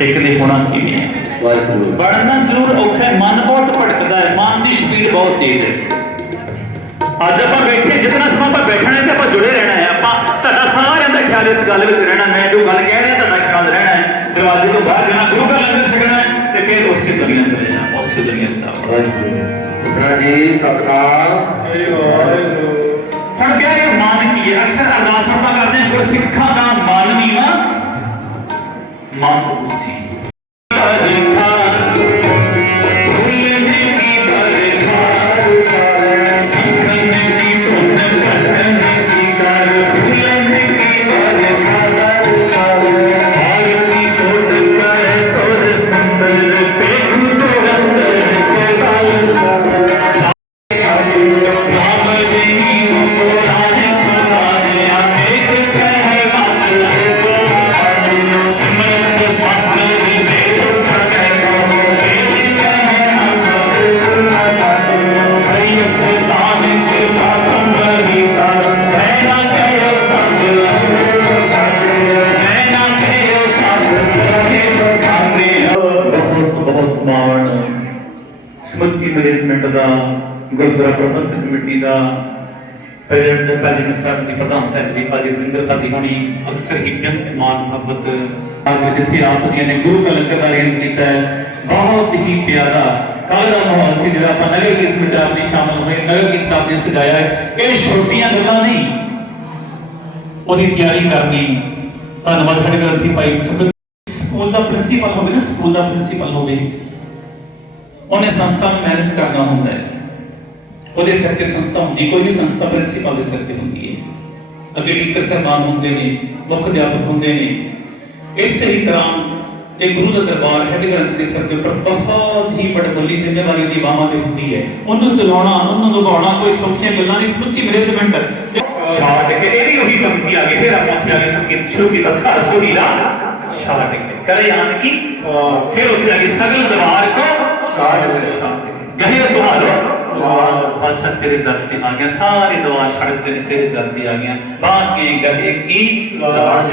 ਇੱਕ ਦੇ ਹੋਣਾ ਕਿਵੇਂ ਹੈ? ਵਾਹਿਗੁਰੂ। ਬਣਨਾ ਜ਼ਰੂਰ ਔਖਾ ਹੈ ਮਨ ਬਹੁਤ ਭਟਕਦਾ ਹੈ ਮਨ ਦੀ ਸਪੀਡ ਬਹੁਤ ਤੇਜ਼ ਹੈ। ਅੱਜ ਆਪਾਂ ਬੈਠੇ ਜਿੰਨਾ ਸਮਾਂ ਆਪਾਂ ਬੈਠਣਾ ਹੈ ਤੇ ਆਪਾਂ ਜੁੜੇ ਰਹਿਣਾ ਹੈ। ਆਪਾਂ ਤੁਹਾਡਾ ਸਾਰਿਆਂ ਦਾ ਖਿਆਲ ਇਸ ਗੱਲ ਵਿੱਚ ਰਹਿਣਾ ਮੈਂ ਜੋ ਗੱਲ ਕਹਿ ਰਿਹਾ ਤੁਹਾਡਾ ਖਿਆਲ ਰਹਿਣਾ ਹੈ। ਦਰਵਾਜ਼ੇ ਤੋਂ ਬਾਹਰ ਜਾਣਾ ਗੁਰੂ ਘਰ ਲੰਗਰ ਛਕਣਾ ਹੈ ਤੇ ਫਿਰ ਉਸੇ ਦੁਨੀਆ ਚਲੇ ਜਾਣਾ ਉਸੇ ਦੁਨੀਆ ਸਾਹਿਬ ਵਾਹਿਗੁਰੂ। ਟੁਕੜਾ ਜੀ ਸਤਨਾਮ। ਹੁਣ ਪਿਆਰੇ ਮਨ ਕੀ ਹੈ। ਅਕਸਰ ਅਰਦਾਸ ਕਰਦੇ ਹਾਂ ਗੁਰ ਸਿੱਖਾਂ ਦਾ ਮਨ ਨਹੀਂ ਨਾ ਮਨ ਤੋਂ ਗੁਰਦੁਆਰਾ ਪ੍ਰਬੰਧਕ ਕਮੇਟੀ ਦਾ ਪ੍ਰੈਜ਼ੀਡੈਂਟ ਭਾਜੀ ਸਾਹਿਬ ਦੀ ਪ੍ਰਧਾਨ ਸਾਹਿਬ ਭਾਜੀ ਰਜਿੰਦਰ ਭਾਜੀ ਹੋਣੀ, ਅਕਸਰ ਹੀ ਬੇਅੰਤ ਮਾਨ ਮੁਹੱਬਤ ਆਗੇ ਜਿੱਥੇ ਆਪ ਦੀਆਂ ਨੇ ਗੁਰੂ ਕਾ ਲੰਗਰ ਦਾ ਅਰੇਂਜ ਕੀਤਾ ਹੈ। ਬਹੁਤ ਹੀ ਪਿਆਰਾ ਕੱਲ ਮਾਹੌਲ ਸੀ ਜਿਹੜਾ ਆਪਾਂ ਨਗਰ ਕੀਰਤਨ ਵਿੱਚ ਆਪਣੀ ਸ਼ਾਮਲ ਹੋਏ, ਨਗਰ ਕੀਰਤਨ ਆਪਨੇ ਸਜਾਇਆ ਹੈ। ਇਹ ਛੋਟੀਆਂ ਗੱਲਾਂ ਨਹੀਂ, ਉਹਦੀ ਤਿਆਰੀ ਕਰਨੀ। ਧੰਨਵਾਦ ਸਾਡੇ ਗ੍ਰੰਥੀ ਭਾਈ ਸੰਗਤ ਸਕੂਲ ਦਾ ਪ੍ਰਿੰਸੀਪਲ ਹੋਵੇ ਨਾ ਸਕੂਲ ਦਾ ਪ੍ਰਿੰਸੀਪਲ ਹੋਵੇ, ਉਹਨੇ ਸੰਸਥਾ ਨੂੰ ਮੈਨੇਜ ਕਰਨਾ ਹੁੰਦਾ ਹੈ। ਉਹਦੇ ਸਿਰ ਤੇ ਸੰਸਥਾ ਹੁੰਦੀ, ਕੋਈ ਵੀ ਸੰਸਥਾ ਪ੍ਰਿੰਸੀਪਲ ਦੇ ਸਿਰ ਤੇ ਹੁੰਦੀ ਹੈ। ਅੱਗੇ ਟੀਚਰ ਸਹਿਬਾਨ ਹੁੰਦੇ ਨੇ, ਮੁੱਖ ਅਧਿਆਪਕ ਹੁੰਦੇ ਨੇ। ਇਸੇ ਹੀ ਤਰ੍ਹਾਂ ਇਹ ਗੁਰੂ ਦਾ ਦਰਬਾਰ ਹੈਡ ਗ੍ਰੰਥ ਦੇ ਸਿਰ ਦੇ ਉੱਪਰ ਬਹੁਤ ਹੀ ਵੱਡੀ ਜ਼ਿੰਮੇਵਾਰੀ ਉਹਦੀ ਬਾਹਾਂ ਤੇ ਹੁੰਦੀ ਹੈ। ਉਹਨੂੰ ਚਲਾਉਣਾ, ਉਹਨੂੰ ਨਿਭਾਉਣਾ ਕੋਈ ਸੌਖੀਆਂ ਗੱਲਾਂ ਨਹੀਂ ਸਮੁੱਚੀ ਮੈਨੇਜਮੈਂਟ ਛੱਡ ਕੇ ਇਹਦੀ ਉਹੀ ਧਮਕੀ ਆ ਗਈ, ਫਿਰ ਆਪਾਂ ਉੱਥੇ ਆ ਕੇ ਧਮਕੀ ਸ਼ੁਰੂ ਕੀਤਾ ਸਾਰ ਸੋਹੀ ਦਾ ਛੱਡ ਕੇ। ਕਰੇ ਆਨ ਕੀ ਫਿਰ ਉੱਥੇ ਆ ਕੇ ਸਗਲ ਦਰਬਾਰ ਕੋ ਛੱਡ ਕੇ। ਗਹਿ ਤੁਹਾਰੋ ਅੱਛਾ ਤੇਰੇ ਦਰ ਤੇ ਆ ਗਿਆ ਸਾਰੇ ਦਵਾ ਛੱਡ ਤੇ ਤੇਰੇ ਦਰ ਤੇ ਆ ਗਿਆ ਬਾਕੀ ਗਹਿ ਕੀ? ਲਾਜ।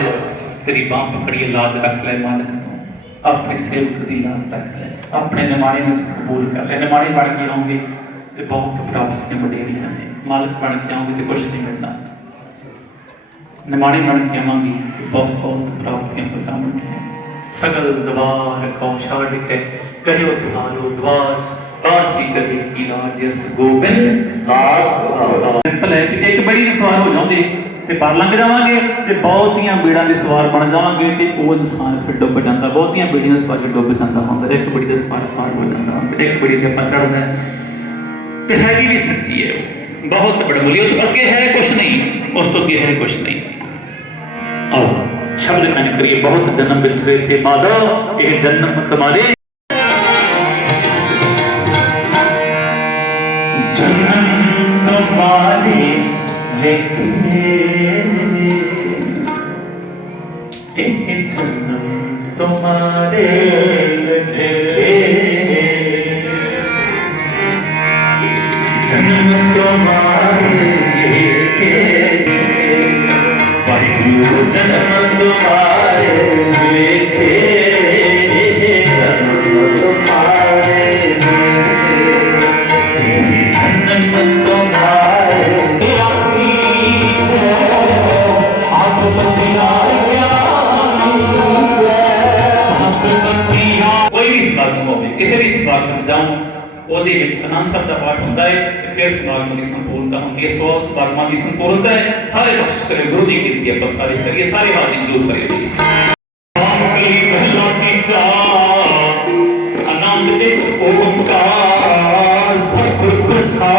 ਤੇਰੀ ਬਾਹ ਪਕੜੀ ਲਾਜ ਰੱਖ ਲੈ ਮਾਲਕ ਤੂੰ। ਆਪਣੀ ਸੇਵਕ ਦੀ ਲਾਜ ਰੱਖ ਲੈ। ਆਪਣੇ ਨਿਮਾਣੇ ਨੂੰ ਕਬੂਲ ਕਰ ਲੈ। ਨਿਮਾਣੇ ਬਣ ਕੇ ਆਉਂਗੇ ਤੇ ਬਹੁਤ ਪ੍ਰਾਪਤੀਆਂ ਵਡੇਰੀਆਂ ਨੇ ਮਾਲਕ ਬਣ ਕੇ ਆਉਂਗੇ ਤੇ ਕੁਝ ਨਹੀਂ ਮਿਲਣਾ। ਨਿਮਾਣੇ ਬਣ ਕੇ ਆਵਾਂਗੇ ਤੇ ਬਹੁਤ ਪ੍ਰਾਪਤੀਆਂ ਹੋ ਜਾਣਗੀਆਂ ਸਗਲ ਦਵਾਰ ਛਾੜ ਕੇ ਕਹਿਓ ਤੁਹਾਰੋ ਦਵਾਰ ਬਾਤ ਵੀ ਕਰੇ ਕੀ ਲਾਜ ਜਿਸ ਗੋਬਿੰਦ ਦਾਸ ਬਤਾਓ ਸਿੰਪਲ ਹੈ ਕਿ ਹੋ ਜਾਓਗੇ ਤੇ ਪਰ ਲੰਘ ਜਾਵਾਂਗੇ, ਤੇ ਬਹੁਤੀਆਂ ਬੀੜਾਂ ਦੇ ਸਵਾਰ ਬਣ ਜਾਵਾਂਗੇ, ਤੇ ਉਹ ਇਨਸਾਨ ਫਿਰ ਡੁੱਬ ਜਾਂਦਾ। ਬਹੁਤੀਆਂ ਬੀੜੀਆਂ ਦੇ ਸਵਾਰ ਡੁੱਬ ਜਾਂਦਾ ਹੁੰਦਾ, ਇੱਕ ਬੜੀ ਦੇ ਸਵਾਰ ਪਾਰ ਹੋ ਜਾਂਦਾ ਹੁੰਦਾ, ਇੱਕ ਬੜੀ ਤੇ ਆਪਾਂ ਚੜਦਾ ਤੇ ਹੈਗੀ ਵੀ ਸੱਚੀ ਹੈ ਉਹ, ਬਹੁਤ ਬੜਮੁਲੀ ਉਸ ਅੱਗੇ ਹੈ ਕੁਛ ਨਹੀਂ, ਉਸ ਤੋਂ ਅੱਗੇ ਹੈ ਕੁਛ ਨਹੀਂ। ਆਓ, ਸ਼ਬਦ ਮੈਂ ਕਰੀਏ, ਬਹੁਤ ਜਨਮ ਵਿਚਰੇ ਥੇ ਮਾਧੋ ਇਹ ਜਨਮ ਤੁਹਾਰੇ ਇਹ ਜਨਮ ਤੁਹਾਰੇ ਲਿਖੇ ਜਨਮ ਤੁਹਾਰੇ ਲਿਖੇ ਵਾਹਿਗੁਰੂ ਜਨਮ ਉਹਦੇ ਵਿੱਚ ਆਨੰਦ ਸਾਹਿਬ ਦਾ ਪਾਠ ਹੁੰਦਾ ਹੈ ਤੇ ਫਿਰ ਸਮਾਗਮ ਦੀ ਸੰਪੂਰਨਤਾ ਹੁੰਦੀ ਹੈ, ਸੋ ਸਮਾਗਮਾਂ ਦੀ ਸੰਪੂਰਨਤਾ ਹੈ। ਸਾਰੇ ਕੋਸ਼ਿਸ਼ ਕਰਿਓ, ਗੁਰੂ ਦੀ ਕੀਤੀ ਆਪਾਂ ਸਾਰੇ ਕਰੀਏ, ਸਾਰੇ ਵਾਦੀ ਜ਼ਰੂਰ ਕਰਿਓ। ਜੀ ਕਲੀ ਮਹਲਾ ਤੀਜਾ ਆਨੰਦ ਇੱਕ ਓੰਕਾਰ, ਸਤਿਗੁਰ ਪ੍ਰਸਾਦ।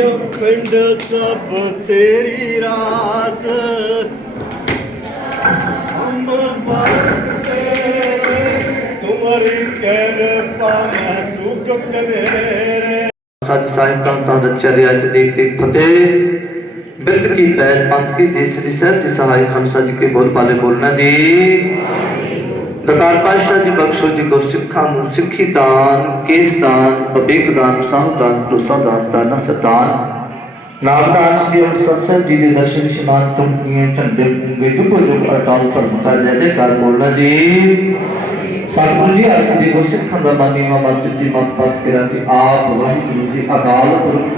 ਪਿੰਡ ਸਭ ਤੇਰੀ ਰਾਸ। ਹਮ ਬਾਤ ਤੇਰੇ ਤੁਮਰੀ ਕਿਰਪਾ ਮੈਂ ਸੁਖ ਕਨੇਰੇ ਸੱਚ ਸਾਹਿਬ, ਤਾਂ ਤਾਂ ਰਚਿਆ ਰਿਆ ਚ ਦੇਖ ਦੇਖ ਫਤਿਹ। ਬਿਰਤ ਕੀ ਪੈਰ ਪੰਥ ਕੀ ਜੀ ਸ੍ਰੀ ਸਾਹਿਬ ਜੀ ਸਹਾਇ ਖਾਲਸਾ ਜੀ ਕੇ ਬੋਲ ਬਾਲੇ ਬੋਲਣਾ ਜੀ। ਦਤਾਰ ਪਾਤਸ਼ਾਹ ਜੀ ਬਖਸ਼ੋ ਜੀ ਗੁਰਸਿੱਖਾਂ ਨੂੰ, ਸਿੱਖੀ ਦਾਨ, ਕੇਸ ਦਾਨ ਬਬੇਕ ਦਾਨ ਸਾਹ ਦਾਨ, ਭਰੋਸਾ ਦਾਨ, ਦਾਨਾ ਸਤਾਨ। ਨਾਮਦਾਨ ਸ੍ਰੀ ਅੰਮ੍ਰਿਤਸਰ ਸਾਹਿਬ ਜੀ ਦੇ ਦਰਸ਼ਨ ਇਸ਼ਨਾਨ ਚੁੰਕੀਆਂ ਝੰਡੇ ਪੁੰਗੇ, ਜੁਗੋ ਜੁਗ ਅਟਾਲ ਧਰਮ ਦਾ ਜੈ ਜੈਕਾਰ ਬੋਲਣਾ ਜੀ। ਸਤਿਗੁਰੂ ਜੀ ਅੱਜ ਦੇ ਗੁਰਸਿੱਖਾਂ ਦਾ ਬਾਨੀਵਾ ਮਤ ਜੀ ਮਤ ਪਤ ਕਰਾਂ ਕਿ ਆਪ ਵਾਹਿਗੁਰੂ ਜੀ, ਅਕਾਲ ਪੁਰਖ।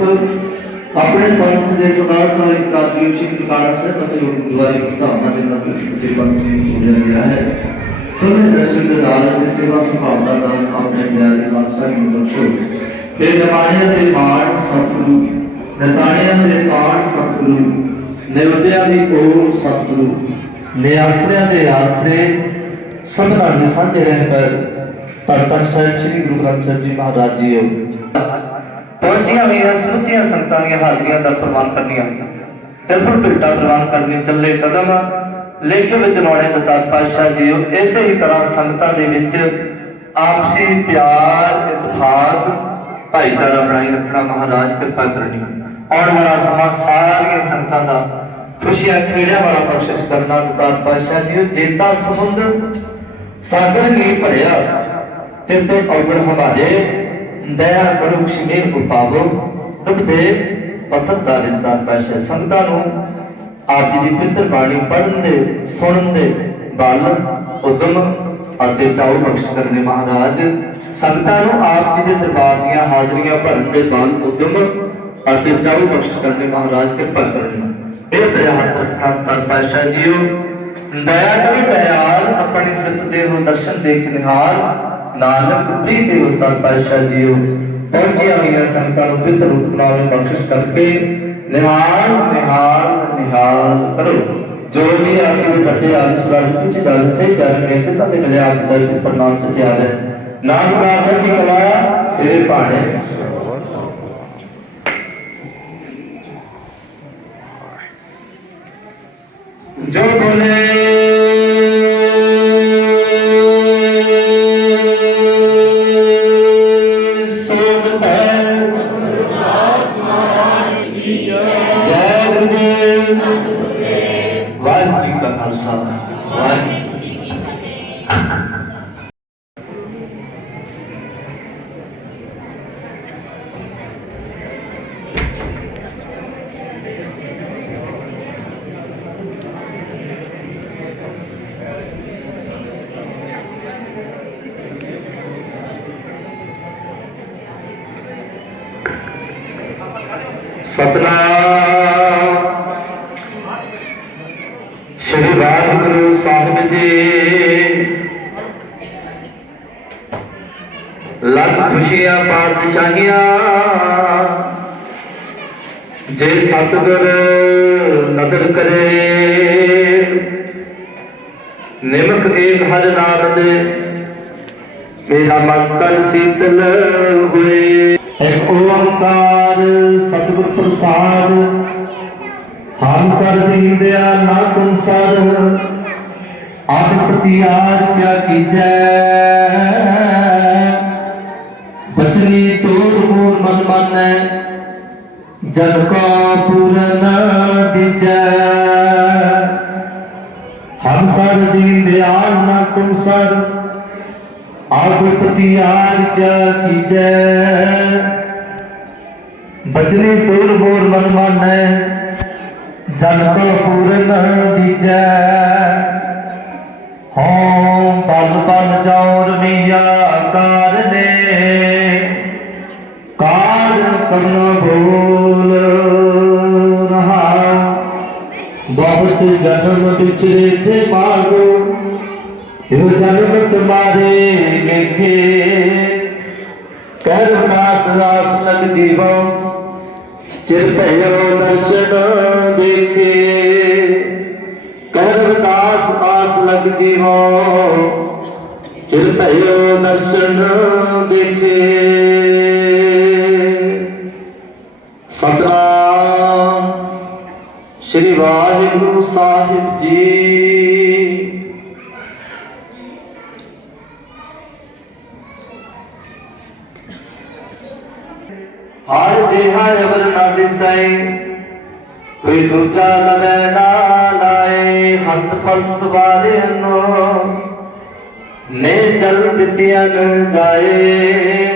ਆਪਣੇ ਪੰਥ ਦੇ ਸਦਾ ਸਹਾਇਕ ਕਾਤਰੀ ਸ਼੍ਰੀ ਕਾਣਾ ਸਾਹਿਬ ਅਤੇ ਗੁਰਦੁਆਰੇ ਦੀ ਧਾਰਨਾ ਦੇ ਨਾਲ ਸਿੱਖੇ ਪੰਥ ਨੂੰ ਜੁੜਿਆ ਗਿਆ ਹੈ ਤੁਹਾਨੂੰ ਦਰਸ਼ਨ ਦੇ ਨਾਲ ਤੇ ਸੇਵਾ ਸੁਭਾਵਨਾ ਦਾ ਆਪਣੇ ਪਿਆਰੇ ਖਾਲਸਾ ਨੂੰ ਬਖਸ਼ੋ ਤੇ ਜਮਾਨਿਆਂ ਦੇ ਮਾਣ ਸਤਿਗੁਰੂ, ਨਤਾਣਿਆਂ ਦੇ ਕਾਣ ਸਤਿਗੁਰੂ ਨਿਵਟਿਆਂ ਦੀ ਓਟ ਸਤਿਗੁਰੂ, ਨਿਆਸਰਿਆਂ ਦੇ ਆਸਰੇ ਸਭਨਾਂ ਦੇ ਸਾਂਝੇ ਰਹਿ ਕਰ ਧੰਨ ਸਾਹਿਬ ਸ੍ਰੀ ਗੁਰੂ ਗ੍ਰੰਥ ਸਾਹਿਬ ਜੀ ਮਹਾਰਾਜ ਜੀ ਪਹੁੰਚੀਆਂ ਹੋਈਆਂ, ਸਮੁੱਚੀਆਂ ਸੰਗਤਾਂ ਦੀਆਂ ਹਾਜ਼ਰੀਆਂ ਦਾ ਪ੍ਰਵਾਨ ਕਰਨੀਆਂ ਤਿਰਪੁਰ ਭੇਟਾ ਪ੍ਰਵਾਨ ਕਰਨੀਆਂ, ਚੱਲੇ ਕਦਮ ਲੇਖੇ ਵਿੱਚ ਲਾਉਣੇ ਪਾਤਸ਼ਾਹ ਜੀ ਇਸੇ ਹੀ ਤਰ੍ਹਾਂ ਸੰਗਤਾਂ ਦੇ ਵਿੱਚ ਆਪਸੀ ਪਿਆਰ ਇਤਫਾਕ ਭਾਈਚਾਰਾ ਬਣਾਈ ਰੱਖਣਾ ਮਹਾਰਾਜ, ਕਿਰਪਾ ਕਰਨੀ। ਆਉਣ ਵਾਲਾ ਸਮਾਂ ਸਾਰੀਆਂ ਸੰਗਤਾਂ ਦਾ ਖੁਸ਼ੀਆਂ, ਖੇੜਿਆਂ ਵਾਲਾ ਬਖਸ਼ਿਸ਼ ਕਰਨਾ ਦਤਾਰ ਪਾਤਸ਼ਾਹ ਜੀ ਜੇਤਾ ਸਮੁੰਦ ਸਾਗਰ ਨੇ ਭਰਿਆ ਤੇ ਤੇ ਔਗਣ ਹਮਾਰੇ, ਦਇਆ ਕਰੋ ਖਿਮੇਰ ਕੋ ਪਾਵੋ, ਡੁੱਬਦੇ ਪਤਨ ਦਾ ਰਿਤਾਰ ਪਾਸ਼ਾ ਸੰਗਤਾਂ ਨੂੰ ਆਪ ਜੀ ਦੀ ਪਿੱਤਰ ਬਾਣੀ ਪੜਨ ਦੇ, ਸੁਣਨ ਦੇ ਬਲ ਉਦਮ ਅਤੇ ਚਾਉ ਬਖਸ਼ ਕਰਨੇ ਮਹਾਰਾਜ। ਸੰਗਤਾਂ ਨੂੰ ਆਪ ਜੀ ਦੇ ਦਰਬਾਰ ਦੀਆਂ ਹਾਜ਼ਰੀਆਂ ਭਰਨ ਦੇ ਬਲ ਉਦਮ ਅਤੇ ਚਾਉ ਬਖਸ਼ ਕਰਨੇ ਮਹਾਰਾਜ ਕਿਰਪਾ ਕਰਨੀ। ਇਹ ਦਇਆ ਹੱਥ ਰੱਖਣਾ ਤਰ ਪਾਸ਼ਾ ਜੀਓ। ਦਇਆ ਕਰੇ ਦਇਆਲ ਆਪਣੀ ਸਿੱਤ ਦੇ ਹੋ ਦਰਸ਼ਨ ਦੇਖ ਨਿਹਾਲ। ਨਾਨਕ ਪ੍ਰੀਤ ਦੇ ਉਤਾਰ ਪਾਤਸ਼ਾਹ ਜੀਓ। ਪਹੁੰਚੀਆਂ ਹੋਈਆਂ ਸੰਗਤਾਂ ਨੂੰ ਪਿੱਤਰ ਰੂਪ ਨਾਲ ਬਖਸ਼ਿਸ਼ ਕਰਕੇ ਨਿਹਾਲ ਨਿਹਾਲ ਨਿਹਾਲ ਕਰੋ। ਜੋ ਜੀ ਆਕੇ ਦੇ ਤਤੇ ਆਲ ਸੁਰਾਜ ਪਿਛੇ ਜਲ ਸੇ ਕਰ ਮੇਰੇ ਤੇ ਤਤੇ ਮਿਲੇ ਆਪ ਦਾ ਪੁੱਤਰ ਨਾਮ ਸਚਿਆ ਹੈ ਨਾਮ ਪ੍ਰਾਪਤ ਕੀ ਕਲਾ ਤੇਰੇ ਭਾਣੇ। ਜੋ ਬੋਲੇ ਜੈ ਗੁਰਦੇਵ। ਵਾਹਿਗੁਰੂ ਜੀ ਕਾ ਖਾਲਸਾ ਵਾਹਿਗੁਰੂ ਜੀ ਕੀ ਫਤਿਹ ਸਤਨਾਮ ਸ਼੍ਰੀ ਵਾਹਿਗੁਰੂ ਸਾਹਿਬ ਜੀ ਲੱਖ ਖੁਸ਼ੀਆਂ ਪਾਤਸ਼ਾਹੀਆਂ ਜੇ ਸਤਿਗੁਰ ਨਦਰ ਕਰੇ, ਨਿਮਕ ਏਕ ਹਰ ਨਾਮ ਦੇ ਮੇਰਾ ਮਨ ਤਨ ਸੀਤਲ ਹੋਏ। ਇੱਕ ਓੰਕਾਰ ਸਤਿਗੁਰ ਪ੍ਰਸਾਦ ਹਮ ਸਰ ਦੀਨਦਿਆ ਨਾ ਤੁਮ ਸਰ ਆਪ ਪ੍ਰਤਿਆਰ ਕਿਆ ਕੀਜੈ। ਮਨ ਜਨ ਕਾ ਪੂਰਨ ਦਿਜੈ। ਹਮ ਸਰ ਦੀਨਦਿਆਲ ਨਾ ਤੁਮ ਸਰ, ਆਪ ਪ੍ਰਤਿਆਰ ਕਿਆ ਕੀਜੈ। ਬਚਨੀ ਤੋਰ ਮੋਰ ਮਨ ਮਾਨੈ ਜਨ ਕੋ ਪੂਰਨ ਦੀਜੈ। ਹਉ ਬਲ ਬਲ ਜੋਰ ਮੀਆ ਕਾਰਨੇ। ਕਰਨਾ ਬੋਲ ਰਹਾ। ਬਹੁਤ ਜਨਮ ਵਿਚਰੇ ਤੇ ਮਾਰੋ ਇਹ ਜਨਮ ਤੁਮਾਰੇ ਦੇਖੇ ਕਰ ਕਾਸ ਰਾਸ ਲਗ ਜੀਵੋ। ਚਿਰ ਭਇਓ ਦਰਸ਼ਨ ਦੇਖੇ। ਕਰ ਦਾਸ ਆਸ ਲਗ ਜੀਵੋ। ਚਿਰ ਭਇਓ ਦਰਸ਼ਨ ਦੇਖੇ। ਸ੍ਰੀ ਵਾਹਿਗੁਰੂ ਸਾਹਿਬ ਜੀ। ਹਰ ਜਿਹਾ ਅਵਰ ਨਾ ਦਿਸੈ, ਕੋਈ ਦੂਜਾ ਲਵੈ ਨਾ ਲਾਏ, ਹੱਥ ਪਲ ਸਵਾਰੇ ਨੋ ਨੇ ਚਲ ਦਿੱਤਿਆਂ ਨ ਜਾਏ।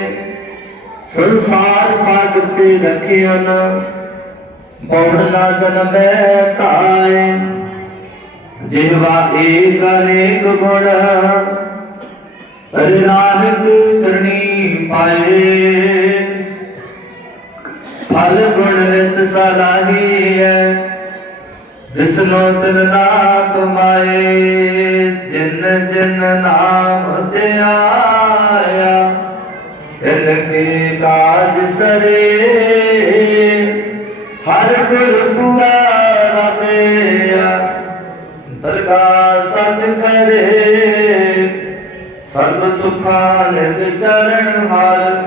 ਸੰਸਾਰ ਸਾਗਰ ਤੇ ਰਖਿਆ ਨ ਬੌੜਨਾ ਜਨਮੈ ਧਾਏ ਜਿਹਵਾ ਏਕ ਅਨੇਕ ਗੁਣ, ਹਰਿ ਨਾਨਕ ਚਰਣੀ ਪਾਏ। ਫਲ ਗੁਣ ਨਿਤ ਸਲਾਹੀ ਹੈ ਜਿਸਨੋ ਤਿਨ ਨਾ ਤੁਮਾਏ ਜਿਨ ਜਿਨ ਨਾਮ ਤੇ ਆਇਆ, ਤਿਨ ਕੇ ਕਾਜ ਸਰੇ। ਸਰਬ ਸੁਖਾਂ ਨਿਤ ਚਰਨ ਹਰ।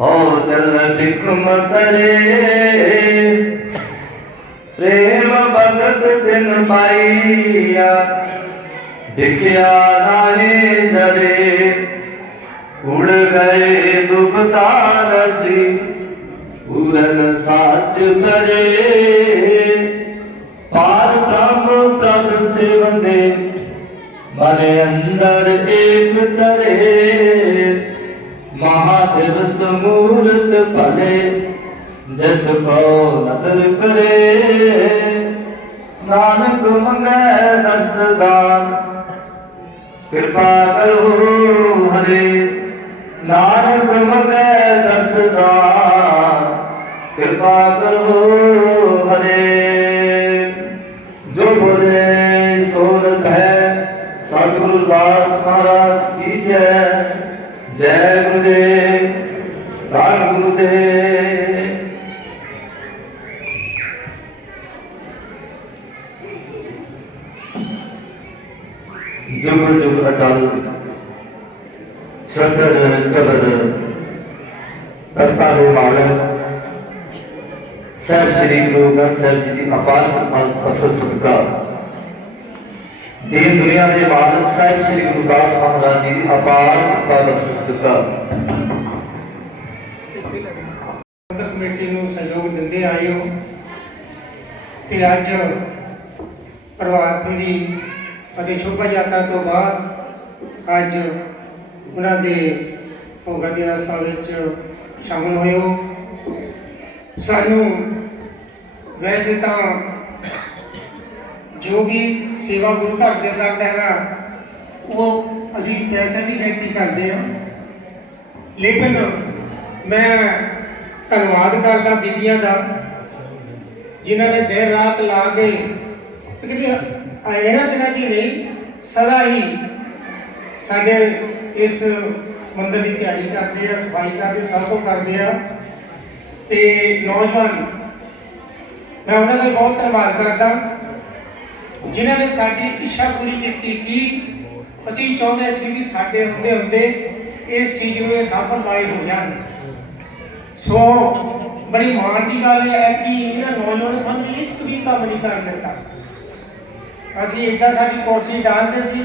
ਹੋ ਚਲ ਬਿਖਮ ਤਰੇ। ਪ੍ਰੇਮ ਭਗਤ ਦਿਨ ਪਾਈਆ ਵਿਖਿਆ ਨਾਹੀ ਜਰੇ। ਉੜ ਗਏ ਦੁਬਤਾ ਨਸੀ ਪੂਰਨ ਸਾਚ ਕਰੇ। ਪਾਰ ਬ੍ਰਹਮ ਪ੍ਰਭ ਸੇਵੰਦੇ ਮਨ ਅੰਦਰ ਏਕ ਤਰੇ, ਮਹਾਦੇਵ ਸਮੂਰਤ ਭਲੇ, ਜਿਸ ਕੋ ਨਦਰ ਕਰੇ। ਨਾਨਕ ਮੰਗੈ ਦਰਸਦਾਨ ਕਿਰਪਾ ਕਰੋ ਹਰੇ। ਨਾਨਕ ਮੰਗੈ ਦਰਸਦਾਨ ਕਿਰਪਾ ਕਰੋ ਹਰੇ। ਸਤਿਗੁਰੂ ਦਾਸ ਮਹਾਰਾਜ ਕੀ ਜੈ ਜੈ ਗੁਰੂਦੇਵ ਧੰਨ ਗੁਰੂਦੇਵ ਜੁਗ ਜੁਗ ਅਟਲ ਸਤਰ ਚਬਰ ਕਰਤਾ ਦੇ ਮਾਲਕ ਸਾਹਿਬ ਸ੍ਰੀ ਗੁਰੂ ਗ੍ਰੰਥ ਸਾਹਿਬ ਜੀ ਦੀ ਅਪਾਰ ਕਿਰਪਾ ਦੁਨੀਆ ਦੇ ਮਾਲਕ ਸਾਹਿਬ ਸ੍ਰੀ ਗੁਰੂ ਦਾਸ ਮਹਾਰਾਜ ਜੀ ਦੀ ਅਪਾਰ ਕਿਰਪਾ ਅਫਸਰ ਸਤਿਕਾਰ ਪ੍ਰਬੰਧਕ ਕਮੇਟੀ ਨੂੰ ਸਹਿਯੋਗ ਦਿੰਦੇ ਆਏ ਤੇ ਅੱਜ ਪ੍ਰਭਾਤ ਫੇਰੀ ਅਤੇ ਸ਼ੋਭਾ ਯਾਤਰਾ ਤੋਂ ਬਾਅਦ ਅੱਜ ਉਹਨਾਂ ਦੇ ਭੋਗਾਂ ਦੀ ਰਸਤਾ ਵਿੱਚ ਸ਼ਾਮਲ ਹੋਏ ਹੋ ਸਾਨੂੰ ਵੈਸੇ ਤਾਂ ਜੋ ਵੀ ਸੇਵਾ ਗੁਰੂ ਘਰ ਦੇ ਕਰਦਾ ਹੈਗਾ, ਉਹ ਅਸੀਂ ਪੈਸੇ ਦੀ ਬੇਨਤੀ ਕਰਦੇ ਹਾਂ। ਲੇਕਿਨ ਮੈਂ ਧੰਨਵਾਦ ਕਰਦਾ ਬੀਬੀਆਂ ਦਾ, ਜਿਨ੍ਹਾਂ ਨੇ ਦਿਨ ਰਾਤ ਲਾ ਕੇ ਤਕਰੀਬਨ ਇਹਨਾਂ ਦਿਨਾਂ 'ਚ ਹੀ ਨਹੀਂ, ਸਦਾ ਹੀ ਸਾਡੇ ਇਸ ਮੰਦਰ ਦੀ ਤਿਆਰੀ ਕਰਦੇ ਆ, ਸਫ਼ਾਈ ਕਰਦੇ ਸਭ ਕੁਝ ਕਰਦੇ ਆ। ਤੇ ਨੌਜਵਾਨ, ਮੈਂ ਉਹਨਾਂ ਦਾ ਬਹੁਤ ਧੰਨਵਾਦ ਕਰਦਾ। ਜਿਨ੍ਹਾਂ ਨੇ ਸਾਡੀ ਇੱਛਾ ਪੂਰੀ ਕੀਤੀ ਕਿ ਅਸੀਂ ਚਾਹੁੰਦੇ ਸੀ ਕਿ ਸਾਡੇ ਹੁੰਦੇ ਹੁੰਦੇ ਇਸ ਚੀਜ਼ ਨੂੰ ਇਹ ਸਾਫਲ ਵਾਲੇ ਹੋ ਜਾਣ। ਸੋ ਬੜੀ ਮਾਣ ਦੀ ਗੱਲ ਹੈ ਕਿ ਇਹਨਾਂ ਨੌਜਵਾਨਾਂ ਸਾਨੂੰ ਇੱਕ ਵੀ ਕੰਮ ਨਹੀਂ ਕਰਨ ਦਿੱਤਾ। ਅਸੀਂ ਇਦਾਂ ਸਾਡੀ ਕੁਰਸੀ ਡਾਲਦੇ ਸੀ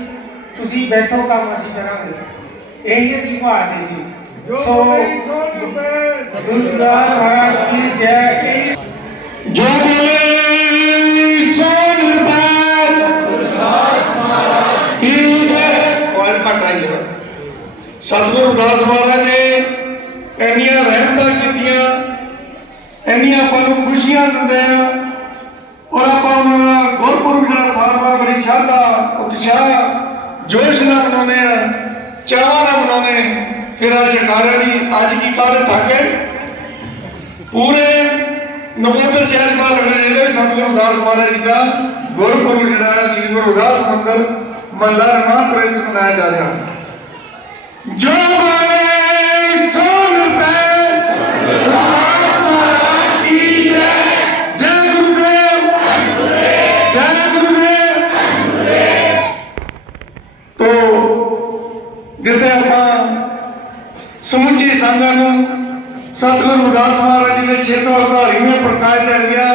ਤੁਸੀਂ ਬੈਠੋ ਕੰਮ ਅਸੀਂ ਕਰਾਂਗੇ। ਇਹੀ ਅਸੀਂ ਭਾਲਦੇ ਸੀ। ਸੋ ਦੁਰਗਾ ਮਹਾਰਾਜ ਕੀ ਜੈ। ਇਹ ਸਤਿਗੁਰੂ ਦਾਸ ਮਹਾਰਾਜ ਨੇ ਇੰਨੀਆਂ ਰਹਿਮਤਾਂ ਕੀਤੀਆਂ, ਇੰਨੀਆਂ ਆਪਾਂ ਨੂੰ ਖੁਸ਼ੀਆਂ ਦਿੰਦੇ ਆ ਔਰ ਆਪਾਂ ਉਹਨਾਂ ਦਾ ਗੁਰਪੁਰਬ ਜਿਹੜਾ ਸਾਲ ਬੜੀ ਸ਼ਰਧਾ, ਉਤਸ਼ਾਹ, ਜੋਸ਼ ਨਾਲ ਮਨਾਉਂਦੇ ਆ ਚਾਵਾਂ ਨਾਲ ਮਨਾਉਂਦੇ ਫਿਰ ਅੱਜ ਜਕਾਰਿਆਂ ਦੀ ਅੱਜ ਕੀ ਕਾਹਦੇ ਥੱਕੇ ਪੂਰੇ ਨਵੋਦਰ ਸ਼ਹਿਰ ਦੇ ਲੱਗਣਾ ਚਾਹੀਦਾ ਵੀ ਸਤਿਗੁਰੂ ਰਵਿਦਾਸ ਮਹਾਰਾਜ ਜੀ ਦਾ ਗੁਰਪੁਰਬ ਜਿਹੜਾ ਹੈ, ਸ੍ਰੀ ਗੁਰੂ ਰਵਿਦਾਸ ਮੰਦਰ ਮਹੱਲਾ ਰਮਾਨ ਪ੍ਰੇਜ ਮਨਾਇਆ ਜਾ ਰਿਹਾ। ਜਿੱਥੇ ਆਪਾਂ ਸਮੁੱਚੀ ਸੰਗਤ ਨੂੰ ਸਤਿਗੁਰੂ ਰਵਿਦਾਸ ਮਹਾਰਾਜ ਜੀ ਦੇ 600 ਉਧਾਰੀਵੇਂ ਪ੍ਰਕਾਸ਼ ਲੈ ਗਿਆ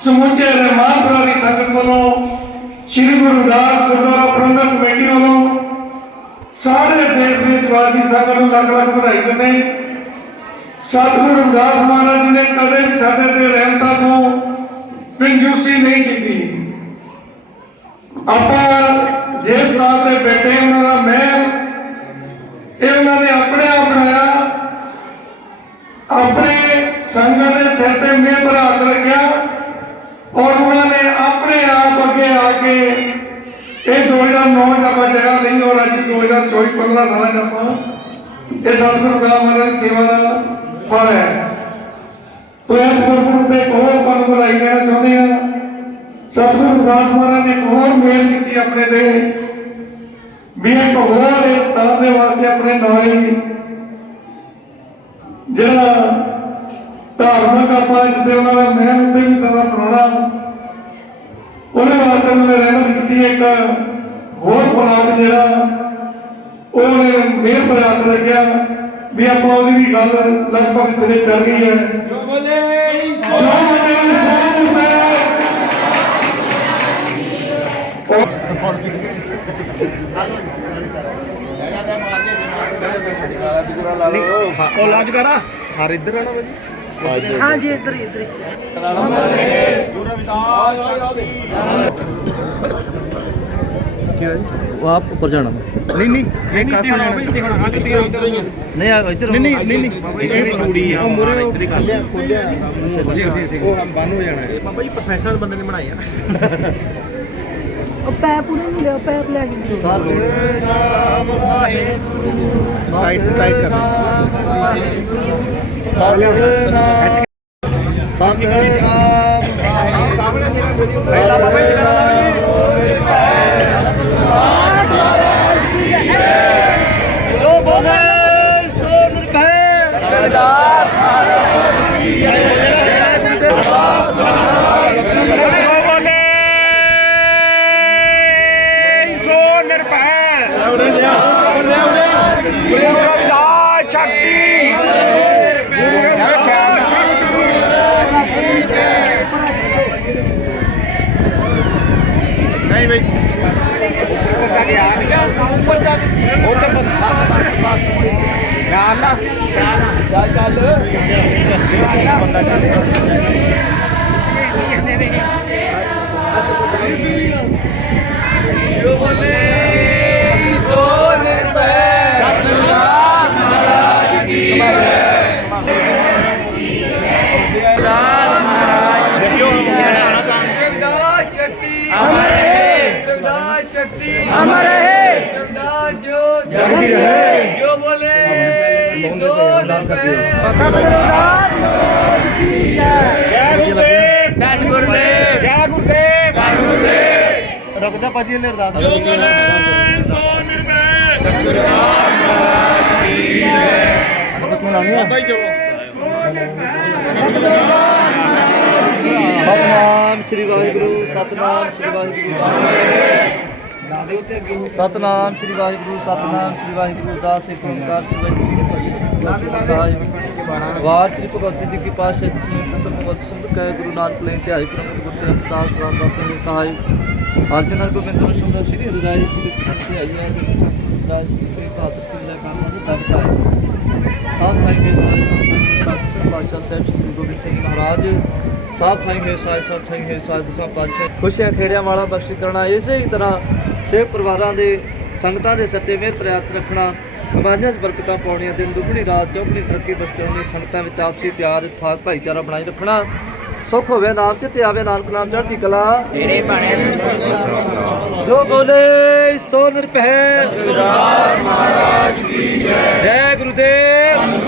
ਸਮੁੱਚੇ ਰਹਿਮਾਨਪੁਰਾ ਦੀ ਸੰਗਤ ਵੱਲੋਂ ਸ੍ਰੀ ਗੁਰੂ ਰਵਿਦਾਸ ਗੁਰਦੁਆਰਾ ਪ੍ਰਬੰਧਕ ਕਮੇਟੀ ਵੱਲੋਂ ਸਾਰੇ ਦੇਸ਼ ਦੇ ਜਵਾਨ ਦੀ ਨੂੰ ਲੱਖ ਲੱਖ ਵਧਾਈ ਦਿੰਦੇ ਸਤਿਗੁਰੂ ਰਵਿਦਾਸ ਮਹਾਰਾਜ ਜੀ ਨੇ ਕਦੇ ਵੀ ਸਾਡੇ ਤੇ ਰਹਿਮਤਾਂ ਤੋਂ ਕੰਜੂਸੀ ਨਹੀਂ ਕੀਤੀ। ਆਪਾਂ ਜਿਸ ਸਥਾਨ ਤੇ ਬੈਠੇ ਉਹਨਾਂ ਦਾ ਮਹਿਲ ਇਹ ਉਹਨਾਂ ਨੇ ਆਪਣੇ ਆਪ ਬਣਾਇਆ। ਆਪਣੇ ਸੰਗਤ ਦੇ ਸਿਰ ਤੇ ਮਿਹਰ ਭਰਾ ਕੇ ਰੱਖਿਆ ਔਰ ਉਹਨਾਂ ਨੇ ਆਪਣੇ ਆਪ ਅੱਗੇ ਆ ਕੇ ਇਹ 2009 ਚ ਆਪਾਂ ਜਗ੍ਹਾ ਲਈ ਔਰ ਅੱਜ 2024 15 ਸਾਲਾਂ ਚ ਆਪਾਂ ਇਹ ਸਤਿਗੁਰੂ ਦਾ ਮਹਾਰਾਜ ਸੇਵਾ ਦਾ ਫਲ ਹੈ। ਤੋ ਇਸ ਗੁਰਪੁਰਬ ਤੇ ਇੱਕ ਹੋਰ ਬੁਲਾਈ ਕਹਿਣਾ ਚਾਹੁੰਦੇ ਆ ਸਤਿਗੁਰੂ ਦਾਸ ਮਹਾਰਾਜ ਨੇ ਇੱਕ ਹੋਰ ਮਿਹਰ ਕੀਤੀ ਆਪਣੇ ਤੇ। ਵੀ ਇੱਕ ਹੋਰ ਇਸ ਸਥਾਨ ਦੇ ਵਾਸਤੇ ਆਪਣੇ ਨਾਈ ਜਿਹੜਾ ਧਾਰਮਿਕ ਆਪਾਂ ਜਿੱਥੇ ਉਹਨਾਂ ਦਾ ਮਹਿਲ ਉੱਤੇ ਵੀ ਤਰ੍ਹਾਂ ਬਣਾਉਣਾ। ਉਹਦੇ ਵਾਸਤੇ ਉਹਨੇ ਰਹਿਮਤ ਕੀਤੀ ਇੱਕ ਹੋਰ ਬਲਾਕ ਜਿਹੜਾ ਉਹਨੇ ਮੇਰ ਬਰਾਤ ਲੱਗਿਆ ਵੀ ਆਪਾਂ ਉਹਦੀ ਵੀ ਗੱਲ ਲਗਭਗ ਸਿਰੇ ਚੜ ਗਈ ਹੈ। ਜੋ ਬੋਲੇ ਜੋ ਬੋਲੇ ਸੋ ਮੈਂ ਉਹ ਲਾਜ ਕਰਾ। ਹਰ ਇੱਧਰ ਆਣਾ ਬਾਜੀ ਹਾਂ ਜੀ ਇੱਧਰ ਹੀ ਇੱਧਰ ਉਹ ਆਪ ਉੱਪਰ ਜਾਣਾ। ਨਹੀਂ ਨਹੀਂ ਇਹ ਨਹੀਂ ਤੇ ਹੁਣ ਇੱਥੇ ਹੁਣ ਅੱਗ ਤੇ ਅੰਦਰ ਹੀ ਨਹੀਂ ਆ ਇੱਧਰ ਨਹੀਂ ਨਹੀਂ ਨਹੀਂ ਇਹ ਕੁੜੀ ਆ। ਉਹ ਮੁਰੇ ਇੱਧਰ ਹੀ ਕਰ ਲਿਆ ਖੋਲਿਆ ਉਹ ਹਮ ਬੰਨ ਹੋ ਜਾਣਾ। ਇਹ ਬਾਬਾ ਜੀ ਪ੍ਰੋਫੈਸ਼ਨਲ ਬੰਦੇ ਨੇ ਬਣਾਇਆ ਉਹ ਪੈਪ ਉਹਨਾਂ ਨੂੰ ਲਿਆ ਪੈਪ ਲੈ ਕੇ ਸਾਰੇ ਨਾਮ ਵਾਹਿਗੁਰੂ। ਟਾਈਟ ਟਾਈਟ ਕਰਨਾ। ਸਤਿ ਸਤਿ ਰੁਕਦਾ ਭਾਜੀ ਇਹਨੇ ਅਰਦਾਸ ਜੋ ਗਲੇ ਸੋ ਨਿਰਮੇ ਸਤਿਗੁਰੂ ਮਹਾਰਾਜ ਕੀ ਜੈ ਕਿਉਂ ਲਾਣੀ ਆ? ਭਾਈ ਚਲੋ। ਸਤਨਾਮ ਸ੍ਰੀ ਵਾਹਿਗੁਰੂ ਸਤਨਾਮ ਸ੍ਰੀ ਵਾਹਿਗੁਰੂ। ਸਤਨਾਮ ਸ੍ਰੀ ਵਾਹਿਗੁਰੂ ਸਤਨਾਮ ਸ੍ਰੀ ਵਾਹਿਗੁਰੂ ਦਾਸ ਇੱਕ ਓੰਕਾਰ ਸ੍ਰੀ ਵਾਹਿਗੁਰੂ ਸਾਹਿਬ ਵਾਰ ਸ੍ਰੀ ਭਗਵਤੀ ਜੀ ਕੀ ਪਾਸ਼ਾ ਜਿਸਮੇ ਪੁੱਤਰ ਭਗਵਤ ਸਿੰਘ ਕਹੇ ਗੁਰੂ ਨਾਨਕ ਲੈ ਧਿਆਈ ਪ੍ਰਮੁਖ ਗੁਰੂ ਰਵਿਦਾਸ ਰਾਮਦਾਸ ਸਿੰਘ ਸਹਾਇ ਅਰਜਨ ਹਰ ਗੋਬਿੰਦ ਨੂੰ ਸੁੰਦਰ ਸ੍ਰੀ ਹਰਿਰਾਜ ਜੀ ਦੀ ਸੰਤੀ ਆਈ ਹੈ ਜੀ ਰਾਜ ਸ੍ਰੀ ਸਿੰਘ ਦਾ ਕੰਮ ਹੈ ਦਰਜ ਹੈ ਸਾਧ ਸਾਈ ਦੇ ਸਾਰੇ ਸੰਤਾਂ ਸਤਿ ਪਾਤਸ਼ਾਹ ਸਾਹਿਬ ਸ੍ਰੀ ਗੁਰੂ ਗੋਬਿੰਦ ਸਿੰਘ ਮਹਾਰਾਜ ਸਾਧ ਥਾਈ ਹੈ ਸਾਈ ਸਾਧ ਸਾਈ ਹੈ ਸਾਧ ਦਸਾਂ ਪਾਤਸ਼ਾਹ ਖੁਸ਼ੀਆਂ ਖੇੜਿਆਂ ਵਾਲਾ ਬਖਸ਼ੀ ਕਰਨਾ ਇਸੇ ਹੀ ਤਰ੍ਹਾਂ ਸੇਵ ਪਰਿਵਾਰਾਂ ਦੇ ਸੰਗਤਾਂ ਦੇ ਸੱਤੇ ਮਿਹਰ ਪ੍ਰਿਆਤ ਰੱਖਣਾ ਕਮਾਈਆਂ 'ਚ ਬਰਕਤਾਂ ਪਾਉਣੀਆਂ ਦਿਨ ਦੁਗਣੀ ਰਾਤ ਚੌਗਣੀ ਤਰੱਕੀ ਬਖਸ਼ਣੀ ਸੰਗਤਾਂ ਵਿੱਚ ਆਪਸੀ ਪਿਆਰ ਇਤਫਾਕ ਭਾਈਚਾਰਾ ਬਣਾਈ ਰੱਖਣਾ। ਸੁਖ ਹੋਵੇ ਨਾਮ ਚ ਤੇ ਆਵੇ ਨਾਨਕ ਨਾਮ ਚੜ੍ਹਦੀ ਕਲਾ। ਤੇਰੇ ਬਾਣੇ ਜੋ ਬੋਲੇ ਸੋ ਨਿਰਭੈ। ਜੈ ਗੁਰੂਦੇਵ।